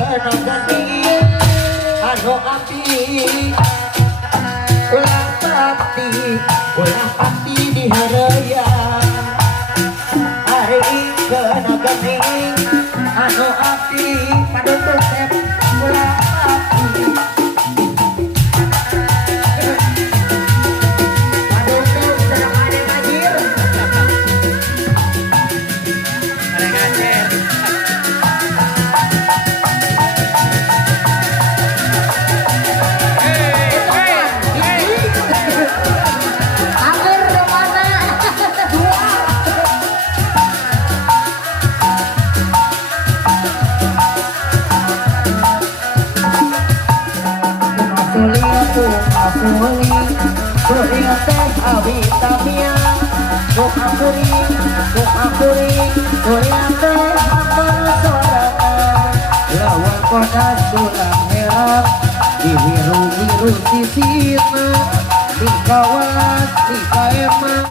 geni anu api ulah pati diharaya hari kena geni anu api paduntut tep ulah api paduntut sedang ada ngajir ada ngajir Surya teh awitamia Nu'akuri Surya teh aman sorangan lawan kodas tulang merah dibiru-biru sisina di kawas